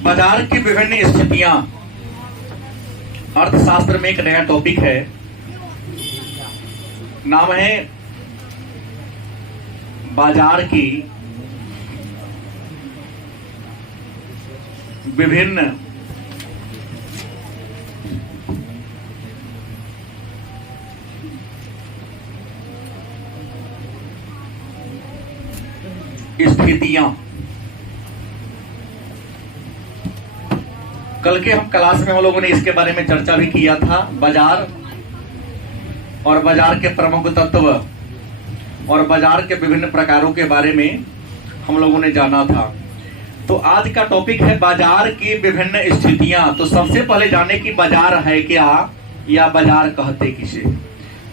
बाजार की विभिन्न स्थितियां अर्थशास्त्र में एक नया टॉपिक है। नाम है बाजार की विभिन्न स्थितियां। कल के हम क्लास में हम लोगों ने इसके बारे में चर्चा भी किया था। बाजार और बाजार के प्रमुख तत्व और बाजार के विभिन्न प्रकारों के बारे में हम लोगों ने जाना था। तो आज का टॉपिक है बाजार की विभिन्न स्थितियां। तो सबसे पहले जाने की बाजार है क्या या बाजार कहते किसे।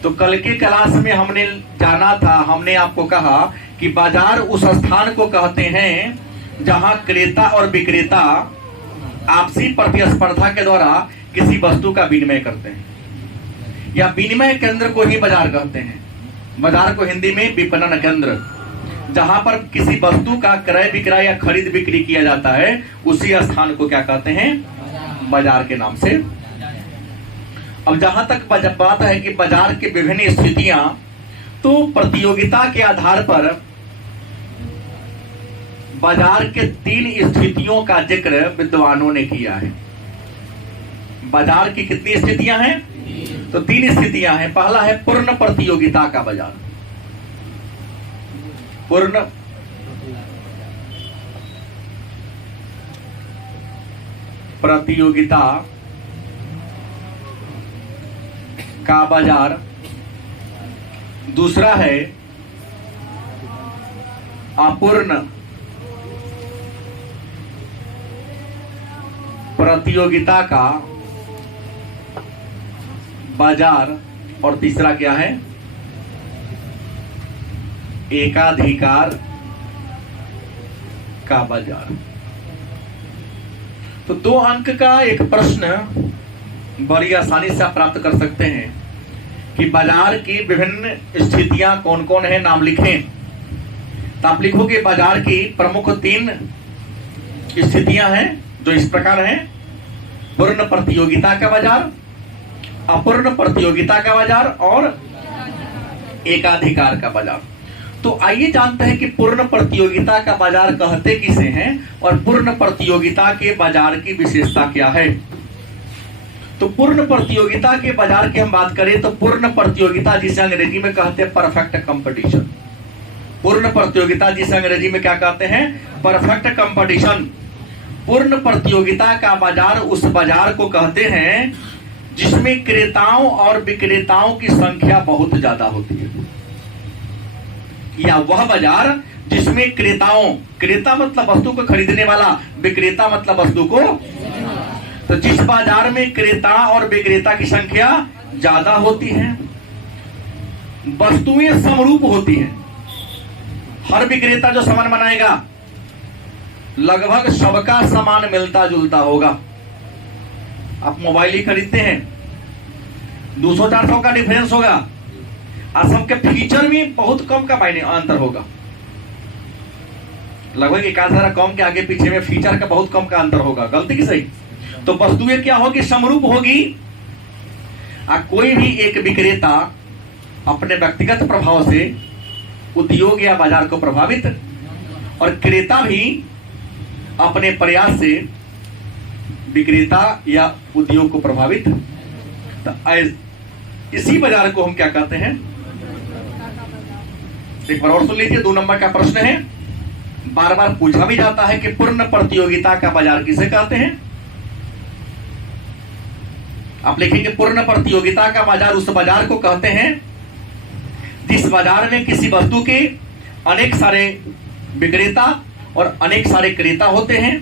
तो कल के क्लास में हमने जाना था, हमने आपको कहा कि बाजार उस स्थान को कहते हैं जहां क्रेता और विक्रेता आपसी प्रतिस्पर्धा के द्वारा किसी वस्तु का विनिमय करते हैं, या विनिमय केंद्र को ही बाजार कहते हैं। बाजार को हिंदी में विपणन केंद्र, जहां पर किसी वस्तु का क्रय विक्रय या खरीद बिक्री किया जाता है, उसी स्थान को क्या कहते हैं, बाजार के नाम से। अब जहां तक बात है कि बाजार की विभिन्न स्थितियां, तो प्रतियोगिता के आधार पर बाजार के 3 स्थितियों का जिक्र विद्वानों ने किया है। बाजार की कितनी स्थितियां हैं? तो 3 स्थितियां हैं। पहला है पूर्ण प्रतियोगिता का बाजार। पूर्ण प्रतियोगिता का बाजार। दूसरा है अपूर्ण प्रतियोगिता का बाजार। और तीसरा क्या है, एकाधिकार का बाजार। तो 2 अंक का एक प्रश्न बड़ी आसानी से आप प्राप्त कर सकते हैं कि बाजार की विभिन्न स्थितियां कौन कौन है, नाम लिखें। तो आप लिखोगे बाजार की प्रमुख 3 स्थितियां हैं जो इस प्रकार हैं: पूर्ण प्रतियोगिता का बाजार, अपूर्ण प्रतियोगिता का बाजार और एकाधिकार का बाजार। तो आइए जानते हैं कि पूर्ण प्रतियोगिता का बाजार कहते किसे हैं और पूर्ण प्रतियोगिता के बाजार की विशेषता क्या है। तो पूर्ण प्रतियोगिता के बाजार की हम बात करें तो पूर्ण प्रतियोगिता जिसे अंग्रेजी में कहते हैं परफेक्ट कंपटीशन। पूर्ण प्रतियोगिता जिसे अंग्रेजी में क्या कहते हैं, परफेक्ट कंपटीशन। पूर्ण प्रतियोगिता का बाजार उस बाजार को कहते हैं जिसमें क्रेताओं और विक्रेताओं की संख्या बहुत ज्यादा होती है, या वह बाजार जिसमें क्रेता मतलब वस्तु को खरीदने वाला, विक्रेता मतलब वस्तु को। तो जिस बाजार में क्रेता और विक्रेता की संख्या ज्यादा होती है, वस्तुएं समरूप होती हैं। हर विक्रेता जो सामान बनाएगा लगभग सबका सामान मिलता जुलता होगा। आप मोबाइल ही खरीदते हैं, 200-400 का डिफरेंस होगा, और सबके फीचर में बहुत कम का मायने अंतर होगा। लगभग 1,000 कम के आगे पीछे में फीचर का बहुत कम का अंतर होगा। गलती की सही? तो वस्तुएं क्या होगी, समरूप होगी। कोई भी एक विक्रेता अपने व्यक्तिगत प्रभाव से उद्योग या बाजार को प्रभावित, और क्रेता भी अपने प्रयास से विक्रेता या उद्योग को प्रभावित। तो इसी बाजार को हम क्या कहते हैं, एक बार और सुन लीजिए। 2 नंबर का प्रश्न है, बार बार पूछा भी जाता है कि पूर्ण प्रतियोगिता का बाजार किसे कहते हैं। आप लिखेंगे पूर्ण प्रतियोगिता का बाजार उस बाजार को कहते हैं जिस बाजार में किसी वस्तु के अनेक सारे विक्रेता और अनेक सारे क्रेता होते हैं,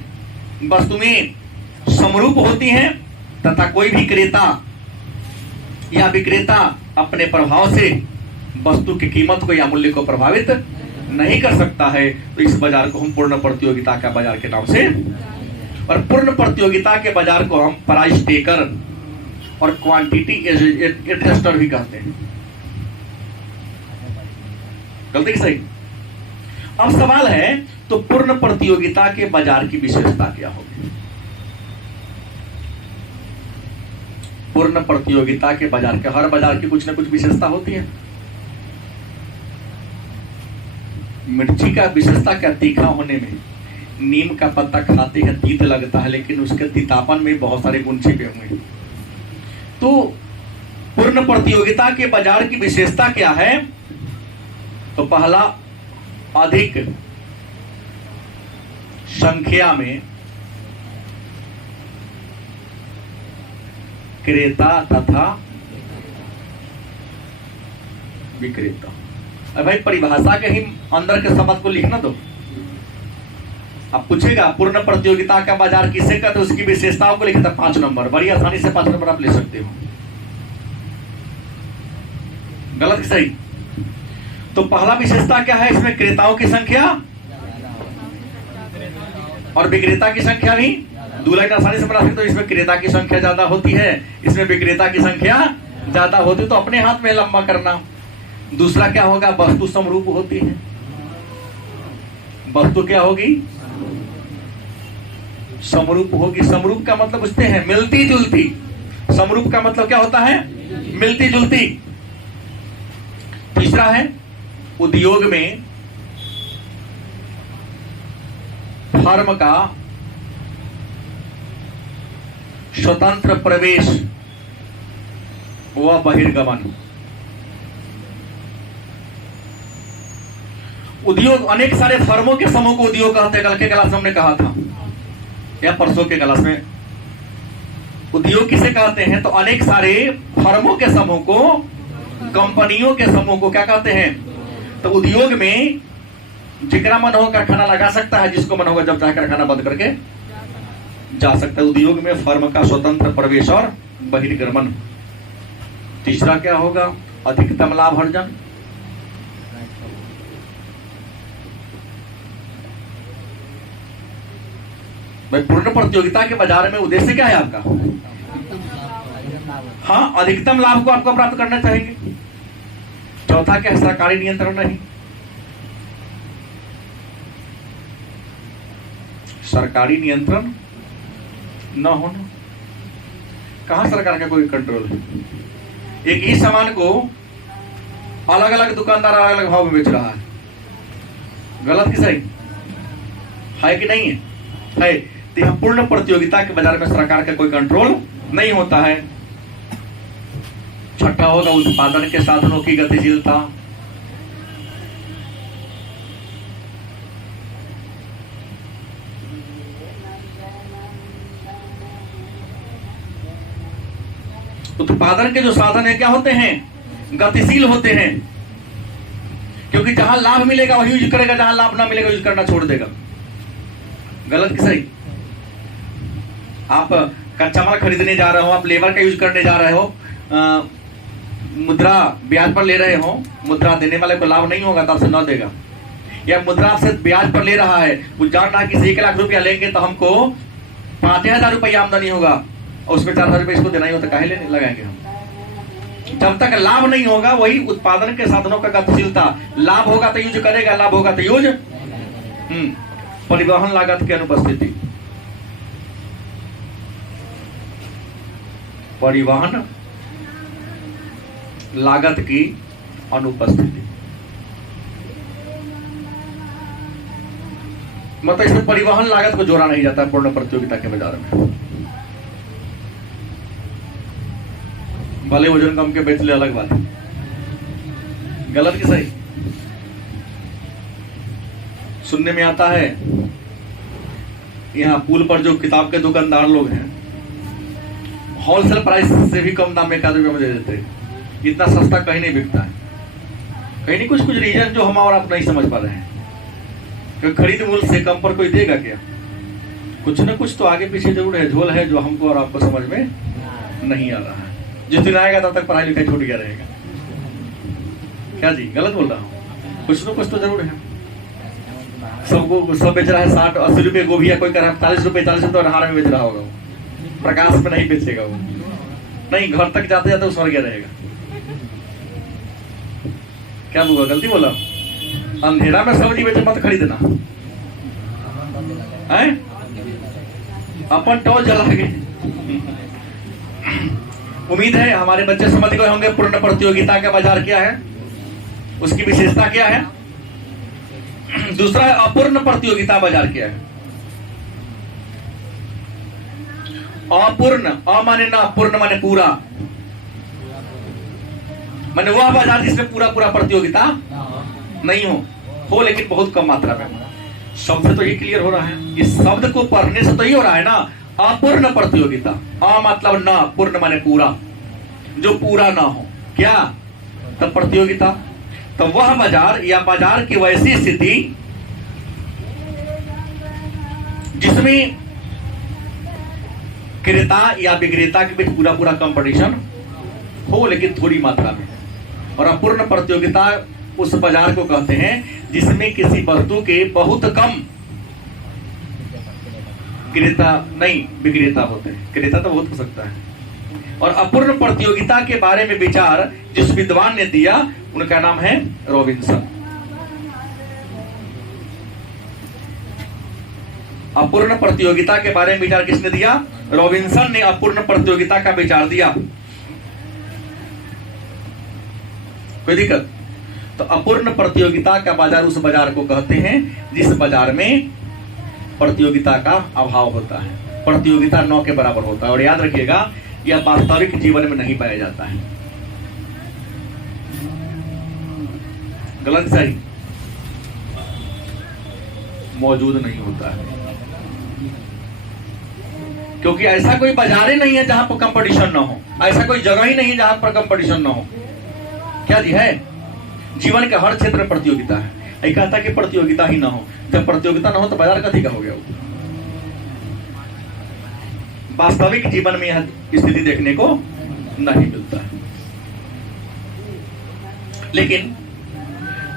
वस्तुएं समरूप होती हैं तथा कोई भी क्रेता या विक्रेता अपने प्रभाव से वस्तु की कीमत को या मूल्य को प्रभावित नहीं कर सकता है। तो इस बाजार को हम पूर्ण प्रतियोगिता का बाजार के नाम से, और पूर्ण प्रतियोगिता के बाजार को हम प्राइस टेकर और क्वांटिटी एडजस्टर भी कहते हैं। गलती की सही? अब सवाल है तो पूर्ण प्रतियोगिता के बाजार की विशेषता क्या होगी। पूर्ण प्रतियोगिता के बाजार के, हर बाजार की कुछ ना कुछ विशेषता होती है। मिर्ची का विशेषता क्या, तीखा होने में। नीम का पत्ता खाते हैं तीत लगता है, लेकिन उसके तीतापन में बहुत सारे गुण छिपे हुए हैं। तो पूर्ण प्रतियोगिता के बाजार की विशेषता क्या है? तो पहला, अधिक संख्या में क्रेता तथा विक्रेता। अब भाई परिभाषा के ही अंदर के शब्द को लिखना दो। अब पूछेगा पूर्ण प्रतियोगिता का बाजार किसे कहते, उसकी विशेषताओं को लिखता 5 नंबर, बड़ी आसानी से 5 नंबर आप ले सकते हो। गलत कि सही? तो पहला विशेषता क्या है, इसमें क्रेताओं की संख्या और विक्रेता की संख्या भी 2 लाइन आसानी से बना सकते हो। इसमें क्रेता की संख्या ज्यादा होती है, इसमें विक्रेता की संख्या ज्यादा होती है, तो अपने हाथ में लंबा करना। दूसरा क्या होगा, वस्तु समरूप होती है। वस्तु क्या होगी, समरूप होगी। समरूप का मतलब पूछते हैं मिलती जुलती। समरूप का मतलब क्या होता है, मिलती जुलती। तीसरा है, उद्योग में फर्म का स्वतंत्र प्रवेश व बहिर्गमन। उद्योग, अनेक सारे फर्मों के समूह को उद्योग कहते हैं। कल के क्लास में हमने कहा था या परसों के क्लास में, उद्योग किसे कहते हैं? तो अनेक सारे फर्मों के समूह को, कंपनियों के समूह को क्या कहते हैं? तो उद्योग में जिकरा मन होगा खाना लगा सकता है, जिसको मन होगा जब चाहे खाना बंद करके जा सकता है। उद्योग में फर्म का स्वतंत्र प्रवेश और बहिर्गमन। तीसरा क्या होगा, अधिकतम लाभ अर्जन। भाई पूर्ण प्रतियोगिता के बाजार में उद्देश्य क्या है आपका? हाँ, अधिकतम लाभ को आपको प्राप्त करना चाहेंगे। चौथा क्या है, सरकारी नियंत्रण नहीं। सरकारी नियंत्रण न होना। कहां सरकार का कोई कंट्रोल है? एक ही सामान को अलग अलग दुकानदार अलग अलग भाव में बेच रहा है। गलत कि सही है कि नहीं है? है। तो यह पूर्ण प्रतियोगिता के बाजार में सरकार का कोई कंट्रोल नहीं होता है। छठा होगा, उत्पादन के साधनों की गतिशीलता। उत्पादन के जो साधन है क्या होते हैं, गतिशील होते हैं। क्योंकि जहां लाभ मिलेगा वही यूज करेगा, जहां लाभ ना मिलेगा यूज करना छोड़ देगा। गलत कि सही? आप कच्चा माल खरीदने जा रहे हो, आप लेबर का यूज करने जा रहे हो, मुद्रा ब्याज पर ले रहे हो, मुद्रा देने वाले को लाभ नहीं होगा तो आपसे न देगा। या मुद्रा आपसे ब्याज पर ले रहा है, वो जान रहा है कि 1 लाख रुपया लेंगे तो हमको 5,000 रुपया आमदनी होगा और उसमें 4,000 रुपये इसको देना ही होता, काहे लेने लगाएंगे हम? जब तक लाभ नहीं होगा, वही उत्पादन के साधनों का गतिशीलता। लाभ होगा तो यूज करेगा, लाभ होगा तो यूज। परिवहन लागत की अनुपस्थिति। परिवहन लागत की अनुपस्थिति मतलब इसमें परिवहन लागत को जोड़ा नहीं जाता है पूर्ण प्रतियोगिता के बाजार में। भले वजन कम के बेच ले, अलग बात है। गलत कि सही? सुनने में आता है यहाँ पुल पर जो किताब के दुकानदार लोग हैं, होलसेल प्राइस से भी कम दाम में 1 रुपये में दे देते हैं। इतना सस्ता कहीं नहीं बिकता है। कहीं नहीं, कुछ कुछ रीजन जो हम और आप नहीं समझ पा रहे हैं। क्योंकि खरीद मूल्य से कम पर कोई देगा क्या? कुछ ना कुछ तो आगे पीछे जरूर है, झोल है जो हमको और आपको समझ में नहीं आ रहा है। जिस दिन आएगा तब तक पढ़ाई लिखाई छूट गया रहेगा। क्या जी, गलत बोल रहा हूँ? कुछ ना कुछ तो जरूर है। सबको सब बेच रहा है 60-80 रुपए गोभी, या कोई कर रहा है 40 रुपए 40 रुपए हार में बेच रहा होगा। प्रकाश में नहीं बेचेगा वो, नहीं, घर तक जाते जाते वो स्वर्ग गया रहेगा। क्या बोला, गलती बोला? अंधेरा में सब्जी बेचे मत खरीदना है, अपन टॉर्च जला के। उम्मीद है हमारे बच्चे समझ गए होंगे पूर्ण प्रतियोगिता का बाजार क्या है, उसकी विशेषता क्या है। दूसरा, अपूर्ण प्रतियोगिता बाजार क्या है। अपूर्ण, अ माने ना, पूर्ण माने पूरा, माने वह बाजार जिसमें पूरा पूरा प्रतियोगिता नहीं हो लेकिन बहुत कम मात्रा में। शब्द से तो ये क्लियर हो रहा है, इस शब्द को पढ़ने से तो ये हो रहा है ना, अपूर्ण प्रतियोगिता। अ मतलब ना, पूर्ण माने पूरा, जो पूरा ना हो क्या, तब प्रतियोगिता। तो वह बाजार या बाजार की वैसी स्थिति जिसमें क्रेता या विक्रेता के बीच पूरा पूरा कंपटीशन हो लेकिन थोड़ी मात्रा में। और अपूर्ण प्रतियोगिता उस बाजार को कहते हैं जिसमें किसी वस्तु के बहुत कम क्रेता नहीं विक्रेता होते हैं। क्रेता तो बहुत हो सकता है। और अपूर्ण प्रतियोगिता के बारे में विचार जिस विद्वान ने दिया उनका नाम है रॉबिन्सन। अपूर्ण प्रतियोगिता के बारे में विचार किसने दिया? रॉबिन्सन ने अपूर्ण प्रतियोगिता का विचार दिया। कोई दिक्कत? तो अपूर्ण प्रतियोगिता का बाजार उस बाजार को कहते हैं जिस बाजार में प्रतियोगिता का अभाव होता है, प्रतियोगिता 9 के बराबर होता है। और याद रखिएगा यह वास्तविक जीवन में नहीं पाया जाता है। गलत सही मौजूद नहीं होता है, क्योंकि ऐसा कोई बाजार ही नहीं है जहां पर कंपटीशन ना हो, ऐसा कोई जगह ही नहीं है जहां पर कंपटीशन ना हो। क्या जी है? जीवन के हर क्षेत्र में प्रतियोगिता है। एक कहता कि प्रतियोगिता ही ना हो, जब प्रतियोगिता ना हो तो बाजार कथी का हो गया? वास्तविक जीवन में यह स्थिति देखने को नहीं मिलता है। लेकिन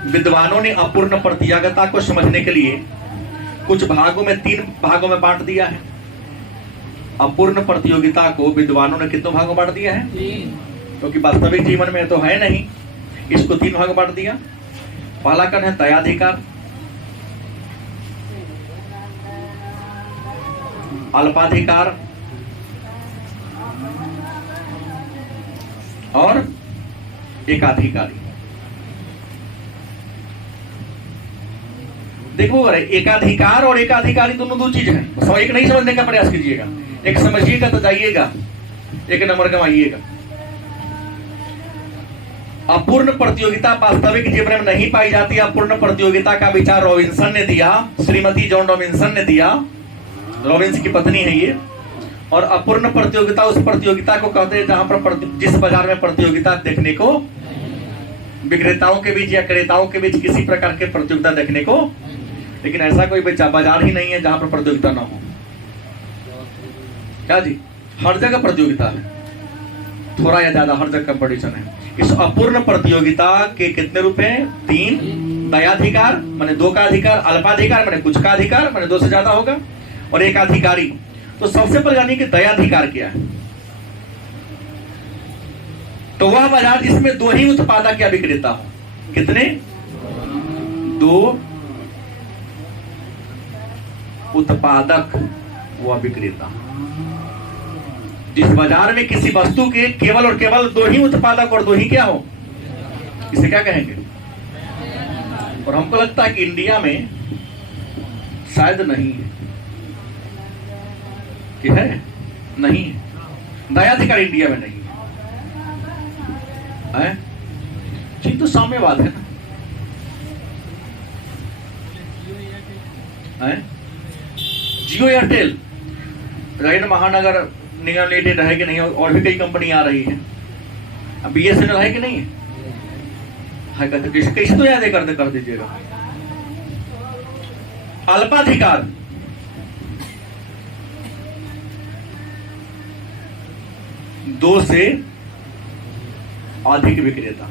विद्वानों ने अपूर्ण प्रतियोगिता को समझने के लिए कुछ भागों में 3 भागों में बांट दिया है। अपूर्ण प्रतियोगिता को विद्वानों ने कितनों भागों में बांट दिया है? क्योंकि वास्तविक जीवन में तो है नहीं, इसको 3 भाग बांट दिया। पहला कण है दयाधिकार, अल्पाधिकार और एकाधिकारी। देखो एकाधिकार और एकाधिकारी दोनों 2 चीज है। सब एक नहीं समझने का प्रयास कीजिएगा, एक समझिएगा तो जाइएगा, एक नंबर कमाइएगा। अपूर्ण प्रतियोगिता वास्तविक जीवन में नहीं पाई जाती। अपूर्ण प्रतियोगिता का विचार रॉबिन्सन ने दिया, श्रीमती जॉन रॉबिन्सन ने दिया। रॉबिन्स की पत्नी है ये। और अपूर्ण प्रतियोगिता उस प्रतियोगिता को कहते हैं जहां पर जिस बाजार में प्रतियोगिता देखने को विक्रेताओं के बीच या क्रेताओं के बीच किसी प्रकार के प्रतियोगिता देखने को, लेकिन ऐसा कोई बाजार ही नहीं है जहां पर प्रतियोगिता ना हो। क्या जी? हर जगह प्रतियोगिता है, थोड़ा या ज्यादा हर जगह कंपटीशन है। इस अपूर्ण प्रतियोगिता के कितने रूप हैं? 3। दयाधिकार माने 2 का अधिकार, अल्पाधिकार माने कुछ का अधिकार माने 2 से ज्यादा होगा, और एकाधिकारी। तो सबसे पहले जानिए कि दयाधिकार क्या है। तो वह बाजार जिसमें 2 ही उत्पादक या विक्रेता हो। कितने? 2 उत्पादक व विक्रेता। जिस बाजार में किसी वस्तु के केवल और केवल 2 ही उत्पादक और 2 ही क्या हो, इसे क्या कहेंगे? और हमको लगता है कि इंडिया में शायद नहीं है। कि है? नहीं है। दयाधिकार इंडिया में नहीं है। ठीक, तो साम्यवाद है ना। जियो एयरटेल, रायन महानगर निगम लिमिटेड है कि नहीं? और भी कई कंपनी आ रही है। अब BSNL है कि नहीं है? कैसे तो याद कर दीजिएगा। अल्पाधिकार, दो से अधिक विक्रेता,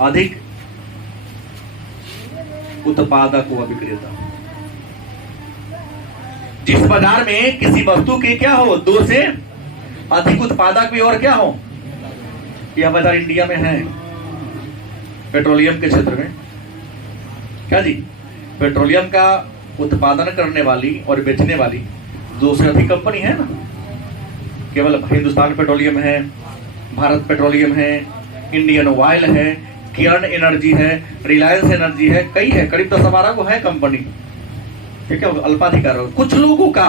अधिक उत्पादक व विक्रेता। जिस बाजार में किसी वस्तु के क्या हो, 2 से अधिक उत्पादक भी और क्या हो। यह बाजार इंडिया में है पेट्रोलियम के क्षेत्र में। क्या जी? पेट्रोलियम का उत्पादन करने वाली और बेचने वाली 2 से अधिक कंपनी है ना। केवल हिंदुस्तान पेट्रोलियम है, भारत पेट्रोलियम है, इंडियन ऑयल है, किरण एनर्जी है, रिलायंस एनर्जी है, कई है, करीब 10-12 को है कंपनी। ठीक है, अल्पाधिकार हो कुछ लोगों का,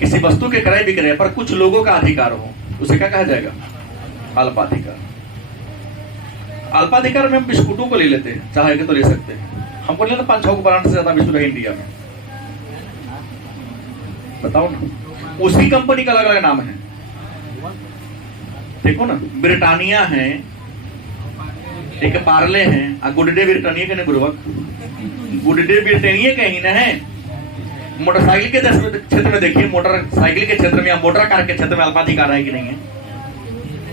किसी वस्तु के क्रय विक्रय पर कुछ लोगों का अधिकार हो, उसे क्या कहा जाएगा? अल्पाधिकार। अल्पाधिकार में हम बिस्कुटों को ले लेते हैं, चाहे तो ले सकते हैं। हमको लेना 5-6 को ब्रांड से ज्यादा बिस्कुट है इंडिया में, बताओ ना। उसी कंपनी का अलग अलग नाम है, देखो ना, ब्रिटानिया है, एक पार्ले है, और गुड डे ब्रिटानिया के नहीं गुरुवक, गुड डे ब्रिटानिया के ही ना है। मोटरसाइकिल के क्षेत्र में देखिए, मोटरसाइकिल के क्षेत्र में या मोटर कार के क्षेत्र में अल्पाधिकार है कि नहीं है?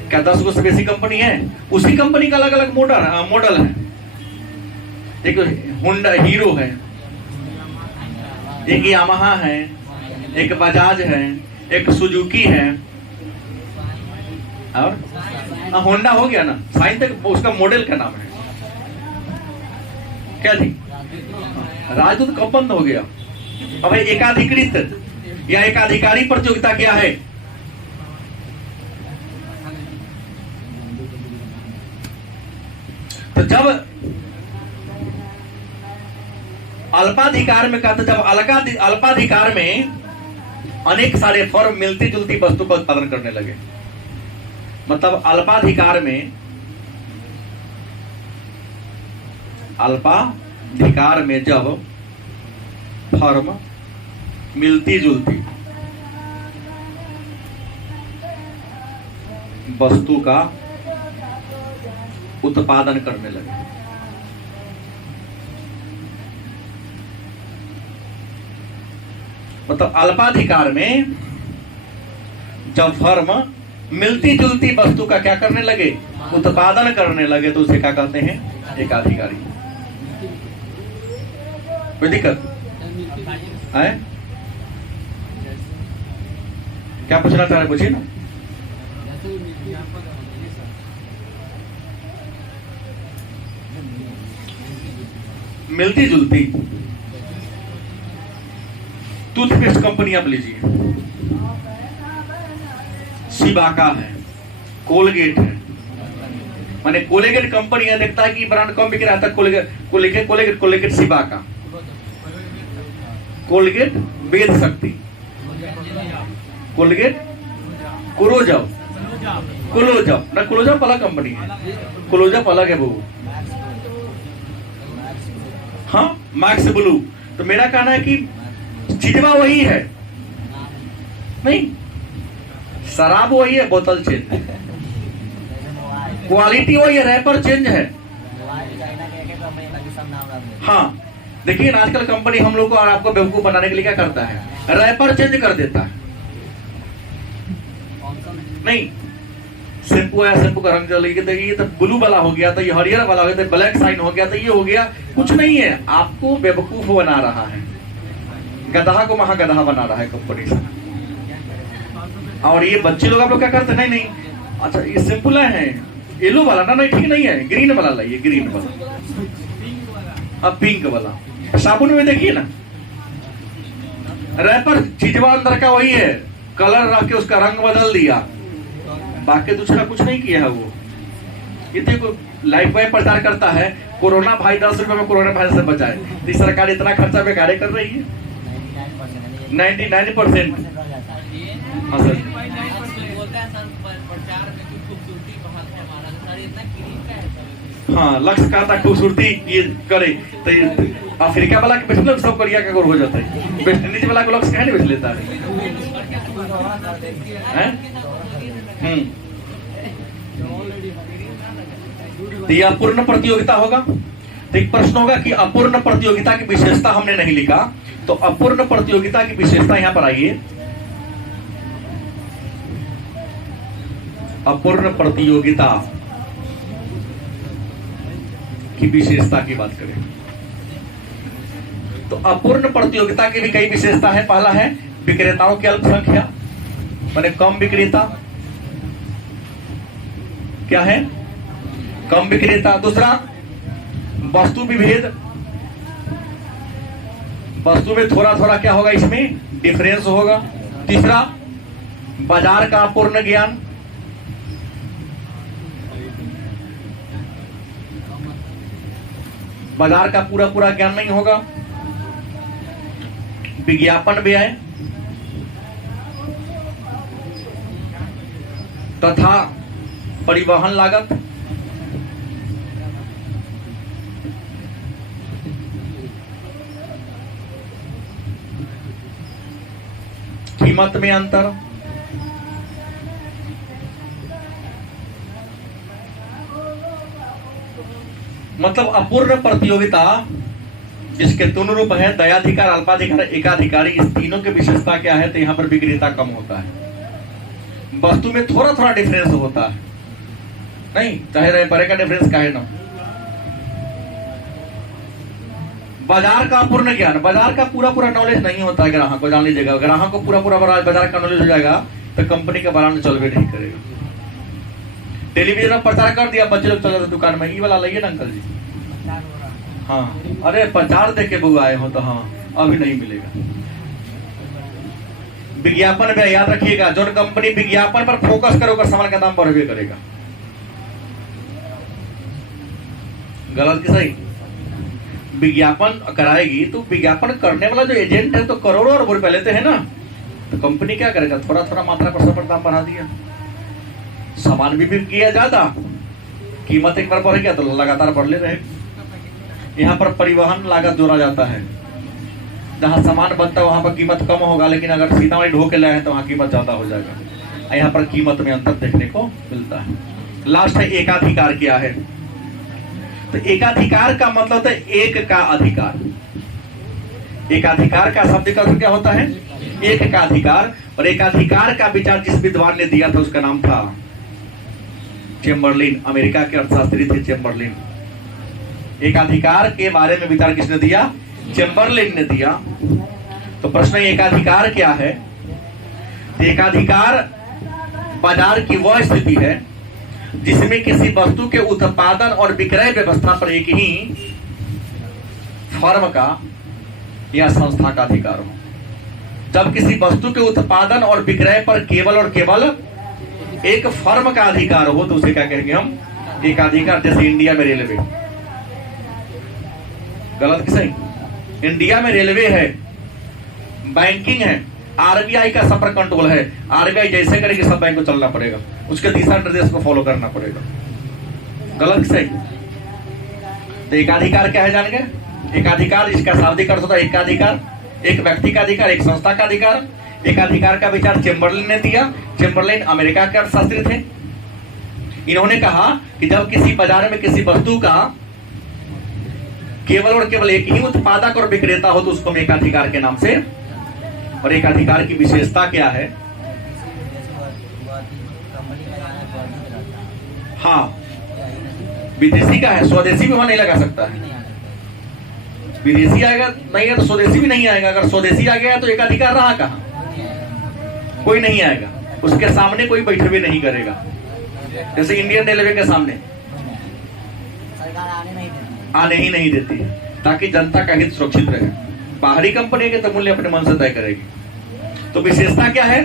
क्या 10 को से बेसी कंपनी है? उसी कंपनी का अलग अलग मॉडल है। एक होंडा हीरो है, एक यामाहा है, एक बजाज है, एक सुजुकी है, और होंडा हो गया ना, साइन तक उसका मॉडल का नाम है क्या थी? राजदूत कब बंद हो गया? अब एकाधिकृत या एकाधिकारी प्रतियोगिता क्या है? तो जब अल्पाधिकार में कहते, जब अल्पाधिकार में अनेक सारे फर्म मिलती जुलती वस्तु का उत्पादन करने लगे, मतलब अल्पाधिकार में जब फर्म मिलती जुलती वस्तु का उत्पादन करने लगे, मतलब अल्पाधिकार में जब फर्म मिलती जुलती वस्तु का क्या करने लगे? उत्पादन करने लगे, तो उसे क्या कहते हैं? एकाधिकारी। कोई दिक्कत है? क्या पूछना चाह रहे, पूछिए ना। मिलती जुलती टूथपेस्ट कंपनी आप लीजिए, सिबाका है, कोलगेट है, माने कोलगेट कंपनी है, देखता है कि ब्रांड कम बिक रहा था, कोलगेट सिबाका, कोलगेट वेद शक्ति, कोलगेट क्लोजअप ना, क्लोजअप अलग कंपनी है, क्लोजअप अलग है वो, हाँ, मैक्स ब्लू। तो मेरा कहना है कि चीजवा वही है, नहीं, शराब वही है, बोतल चेंज, क्वालिटी वही है, रैपर चेंज है। हाँ, देखिए आजकल कंपनी हम लोग को और आपको बेवकूफ बनाने के लिए क्या करता है? रैपर चेंज कर देता है। नहीं, शैम्पू है, शैम्पू का रंग चल गया, ये तो ब्लू वाला हो गया, तो ये हरियर वाला हो गया, तो ब्लैक साइन हो गया, तो ये हो गया। कुछ नहीं है, आपको बेवकूफ बना रहा है, गधा को महागधा बना रहा है कंपनी से। और ये बच्चे लोग आप लोग क्या करते हैं? नहीं, अच्छा ये सिंपल है, येलो वाला ना, नहीं ठीक नहीं है, ग्रीन वाला लाइए, ग्रीन वाला, अब पिंक वाला। साबुन में देखिए ना, रैपर चीजवा अंदर का वही है, कलर रख के उसका रंग बदल दिया, बाकी दूसरा कुछ नहीं किया है वो। ये देखो लाइफ बॉय प्रचार करता है, कोरोना भाई 10 रुपए में कोरोना भाई से बचाए, तो सरकार इतना खर्चा बेकार कर रही है, 99%। हाँ सर, हाँ, लक्ष्य कहता खूबसूरती ये करे, तो अफ्रीका वाला के बेच सब करिया का हो जाता है, वेस्ट इंडीज वाला को लक्ष्य कहीं नहीं बेच लेता है। तो यह अपूर्ण प्रतियोगिता होगा। तो एक प्रश्न होगा कि अपूर्ण प्रतियोगिता की विशेषता हमने नहीं लिखा, तो अपूर्ण प्रतियोगिता की विशेषता यहां पर आइए। अपूर्ण प्रतियोगिता की विशेषता की बात करें तो अपूर्ण प्रतियोगिता की भी कई विशेषता है। पहला है विक्रेताओं की अल्पसंख्या, माने कम विक्रेता, क्या है? कम विक्रेता। दूसरा वस्तु विभेद, वस्तु में थोड़ा थोड़ा क्या होगा, इसमें डिफरेंस होगा। तीसरा बाजार का अपूर्ण ज्ञान, बाजार का पूरा पूरा ज्ञान नहीं होगा। विज्ञापन व्यय तथा परिवहन लागत, कीमत में अंतर, मतलब अपूर्ण प्रतियोगिता जिसके तीन रूप है, दयाधिकार, अल्पाधिकार, एकाधिकारी। इस तीनों की विशेषता क्या है? तो यहां पर विक्रेता कम होता है, वस्तु में थोड़ा थोड़ा डिफरेंस होता है, नहीं चाहे रहे परे का डिफरेंस काहे ना। बाजार का अपूर्ण ज्ञान, बाजार का पूरा पूरा नॉलेज नहीं होता है ग्राहक को, जान लीजिएगा। ग्राहक को पूरा पूरा बाजार का नॉलेज हो जाएगा तो कंपनी का ब्रांड चलवे नहीं करेगा। टेलीविजन में प्रचार कर दिया, बच्चे लोग चल जाते दुकान में, ये वाला लाइए ना अंकल जी। हाँ, अरे प्रचार देख के बुआ आए हो तो हाँ अभी नहीं मिलेगा। विज्ञापन में याद रखिएगा, जो कंपनी विज्ञापन पर फोकस करे उसका सामान का दाम बढ़वे करेगा। गलत कि सही? विज्ञापन कराएगी तो विज्ञापन करने वाला जो एजेंट है तो करोड़ों और रुपए लेते हैं ना, तो कंपनी क्या करेगा? थोड़ा थोड़ा मात्रा पर दाम बढ़ा दिया, सामान भी किया ज्यादा, कीमत एक बार बढ़ गया तो लगातार बढ़ले रहे। यहाँ पर परिवहन लागत जोड़ा जाता है, जहाँ सामान बनता है वहां पर कीमत कम होगा, लेकिन अगर सीतामढ़ी ढो के लाए हैं तो वहां कीमत ज्यादा हो जाएगा। यहाँ पर कीमत में अंतर देखने को मिलता है। लास्ट है एकाधिकार। क्या है? तो एकाधिकार का मतलब होता है एक का अधिकार। एकाधिकार का शब्द का अर्थ क्या होता है? एक का अधिकार। और एकाधिकार का विचार जिस विद्वान ने दिया था उसका नाम था चेम्बरलिन। अमेरिका के अर्थशास्त्री थे चेम्बरलिन। एकाधिकार के बारे में विचार किसने दिया? चेम्बरलिन ने दिया। तो प्रश्न एकाधिकार क्या है? एकाधिकार बाजार की वह स्थिति है जिसमें किसी वस्तु के उत्पादन और विक्रय व्यवस्था पर एक ही फर्म का या संस्था का अधिकार हो। जब किसी वस्तु के उत्पादन और विक्रय पर केवल और केवल एक फर्म का अधिकार हो तो उसे क्या कहेंगे हम? एकाधिकार। जैसे इंडिया में रेलवे, गलत कि सही? इंडिया में रेलवे है, बैंकिंग है, आरबीआई का सब पर कंट्रोल है। आरबीआई जैसे करेगी सब बैंक को चलना पड़ेगा, उसके दिशा निर्देश को फॉलो करना पड़ेगा। गलत सही? तो एकाधिकार क्या है जान गए? एकाधिकार इसका शाब्दिक अर्थ होता है एकाधिकार, एक व्यक्ति का अधिकार, एक संस्था का अधिकार। एकाधिकार का विचार चेम्बरलिन ने दिया। चेम्बरलिन अमेरिका के अर्थशास्त्री थे। इन्होंने कहा कि जब किसी बाजार में किसी वस्तु का केवल और केवल एक ही उत्पादक और विक्रेता हो तो उसको हम एकाधिकार के नाम से। और एकाधिकार की विशेषता क्या है? हाँ, विदेशी का है, स्वदेशी भी वहां नहीं लगा सकता है। विदेशी आएगा नहीं है तो स्वदेशी भी नहीं आएगा। अगर स्वदेशी आ गया तो एकाधिकार रहा कहां? कोई नहीं आएगा, उसके सामने कोई बैठे भी नहीं करेगा। जैसे इंडियन रेलवे के सामने आने ही नहीं देती है, ताकि जनता का हित सुरक्षित रहे। बाहरी कंपनी के तो मूल्य अपने मन से तय करेगी। तो विशेषता क्या है?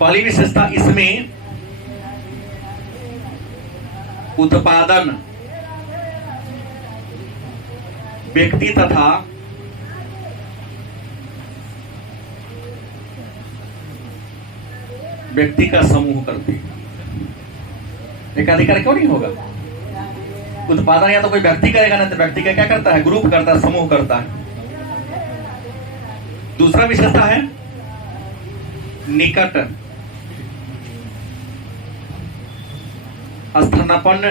पहली विशेषता, इसमें उत्पादन व्यक्ति तथा व्यक्ति का समूह करती है। एकाधिकार क्यों नहीं होगा? उत्पादन या तो कोई व्यक्ति करेगा ना, तो व्यक्ति का क्या करता है? ग्रुप करता है, समूह करता है। दूसरा विशेषता है निकट स्थानापन्न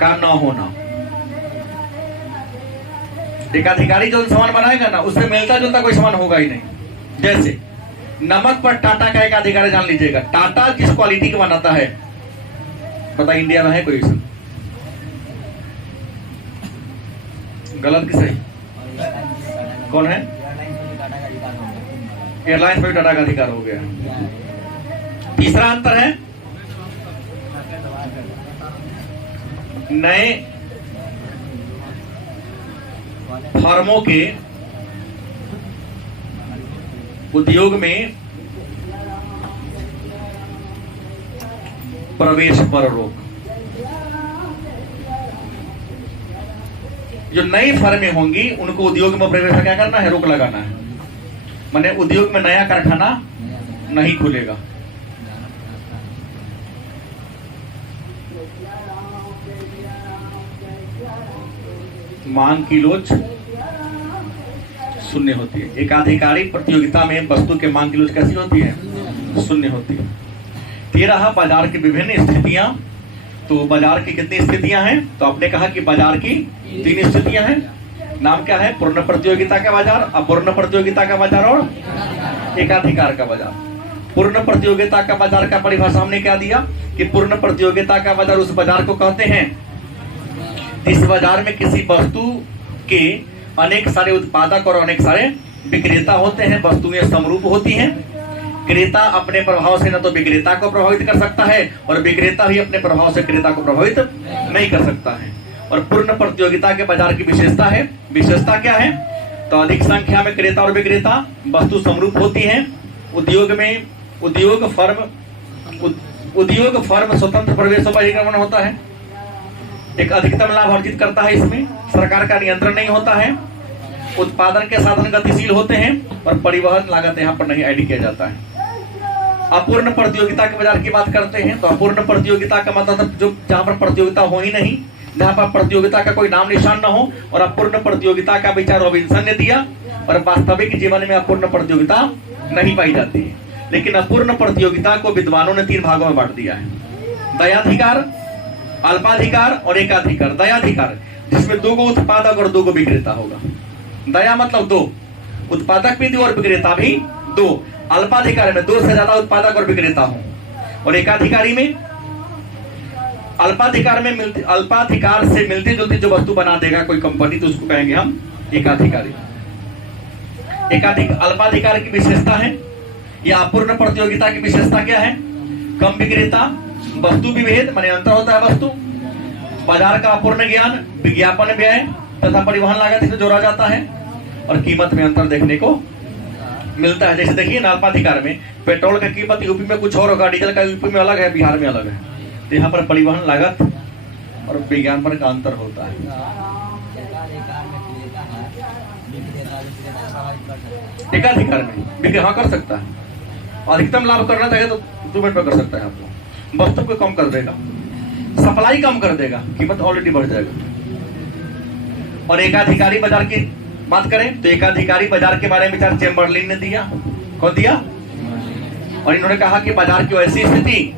का न होना। एकाधिकारी जो सामान बनाएगा ना, उससे मिलता जुलता कोई सामान होगा ही नहीं। जैसे नमक पर टाटा का एक अधिकारी जान लीजिएगा। टाटा जिस क्वालिटी का बनाता है, पता इंडिया में है कोई? गलत कि सही? कौन है? एयरलाइंस पर भी टाटा का अधिकार हो गया। तीसरा अंतर है नए फर्मों के उद्योग में प्रवेश पर रोक। जो नई फर्में होंगी उनको उद्योग में प्रवेश क्या करना है? रोक लगाना है। माने उद्योग में नया कारखाना नहीं खुलेगा। मांग की लोच शून्य होती है। एकाधिकारी प्रतियोगिता में वस्तु के मांग की लोच कैसी होती है? शून्य होती है। 13 बाजार की विभिन्न स्थितियां। तो बाजार की कितनी स्थितियां हैं? तो आपने कहा कि बाजार की 3 स्थितियां हैं। नाम क्या है? पूर्ण प्रतियोगिता का बाजार, अपूर्ण प्रतियोगिता का बाजार और एकाधिकार का बाजार। पूर्ण प्रतियोगिता का बाजार का परिभाषा हमने क्या दिया कि पूर्ण प्रतियोगिता का बाजार उस बाजार को कहते हैं इस बाजार में किसी वस्तु के अनेक सारे उत्पादक और अनेक सारे विक्रेता होते हैं। वस्तुएं समरूप होती हैं। क्रेता अपने प्रभाव से न तो विक्रेता को प्रभावित कर सकता है और विक्रेता भी अपने प्रभाव से क्रेता को प्रभावित नहीं कर सकता है। और पूर्ण प्रतियोगिता के बाजार की विशेषता है। विशेषता क्या है? तो अधिक संख्या में क्रेता और विक्रेता, वस्तु समरूप होती है। उद्योग में उद्योग फर्म स्वतंत्र प्रवेश और बहिर्गमन होता है। एक अधिकतम लाभ अर्जित करता है। इसमें सरकार का नियंत्रण नहीं होता है। उत्पादन के साधन गतिशील होते हैं और परिवहन लागत यहाँ पर नहीं ऐड किया जाता है। अपूर्ण प्रतियोगिता के बाजार की बात करते हैं तो अपूर्ण प्रतियोगिता का मतलब जो जहां पर प्रतियोगिता हो ही नहीं, जहां पर प्रतियोगिता का कोई नाम निशान न हो। और अपूर्ण प्रतियोगिता का विचार रॉबिन्सन ने दिया और वास्तविक जीवन में अपूर्ण प्रतियोगिता नहीं पाई जाती है। लेकिन अपूर्ण प्रतियोगिता को विद्वानों ने 3 भागों में बांट दिया है। दयाधिकार, अल्पाधिकार और एकाधिकार। दयाधिकार जिसमें 2 उत्पादक और 2 विक्रेता होगा। दया मतलब 2 उत्पादक भी 2 और विक्रेता भी 2। अल्पाधिकार में 2 से ज्यादा उत्पादक और विक्रेता हो। और एकाधिकारी में अल्पाधिकार से मिलती जुलती जो वस्तु बना देगा कोई कंपनी तो उसको कहेंगे हम एकाधिकारी। अल्पाधिकार की विशेषता है या अपूर्ण प्रतियोगिता की विशेषता क्या है? कम विक्रेता, वस्तु विभेद माने अंतर होता है वस्तु, बाजार का अपूर्ण ज्ञान, विज्ञापन व्यय तथा परिवहन लागत इसमें जोड़ा जाता है और कीमत में अंतर देखने को मिलता है। जैसे देखिए अल्पाधिकार में पेट्रोल का कीमत यूपी में कुछ और होगा, डीजल का यूपी में अलग है, बिहार में अलग है। तो यहाँ पर परिवहन लागत और विज्ञापन का अंतर होता है। एकाधिकार में बिक्री हाँ कर सकता है। अधिकतम लाभ करना चाहिए तो 2 मिनट में कर सकता है। आपको वस्तु को कम कर देगा, सप्लाई कम कर देगा, कीमत ऑलरेडी बढ़ जाएगा। और एकाधिकारी बाजार की बात करें तो एकाधिकारी बाजार के बारे में विचार चेम्बरलिन ने दिया। कौन दिया? और इन्होंने कहा कि बाजार की ऐसी स्थिति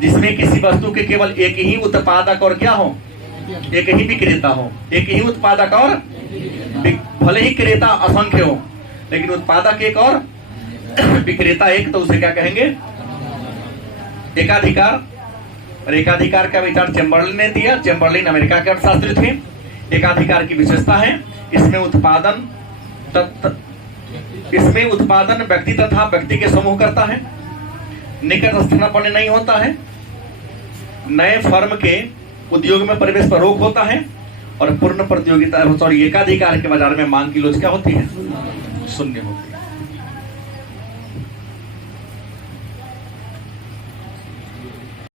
जिसमें किसी वस्तु के केवल एक ही उत्पादक और क्या हो? एक ही विक्रेता हो। एक ही उत्पादक और भले ही क्रेता असंख्य हो लेकिन उत्पादक एक और विक्रेता एक, तो उसे क्या कहेंगे? एकाधिकार। और एकाधिकार का विचार चेम्बरलिन ने दिया। चेम्बरलिन अमेरिका के अर्थशास्त्री थे। एकाधिकार की विशेषता है इसमें उत्पादन व्यक्ति तथा व्यक्ति के समूह करता है। निकट स्थानापन्न नहीं होता है। नए फर्म के उद्योग में प्रवेश पर रोक होता है। और पूर्ण प्रतियोगिता एकाधिकार के बाजार में मांग की लोच क्या होती है? शून्य होती है।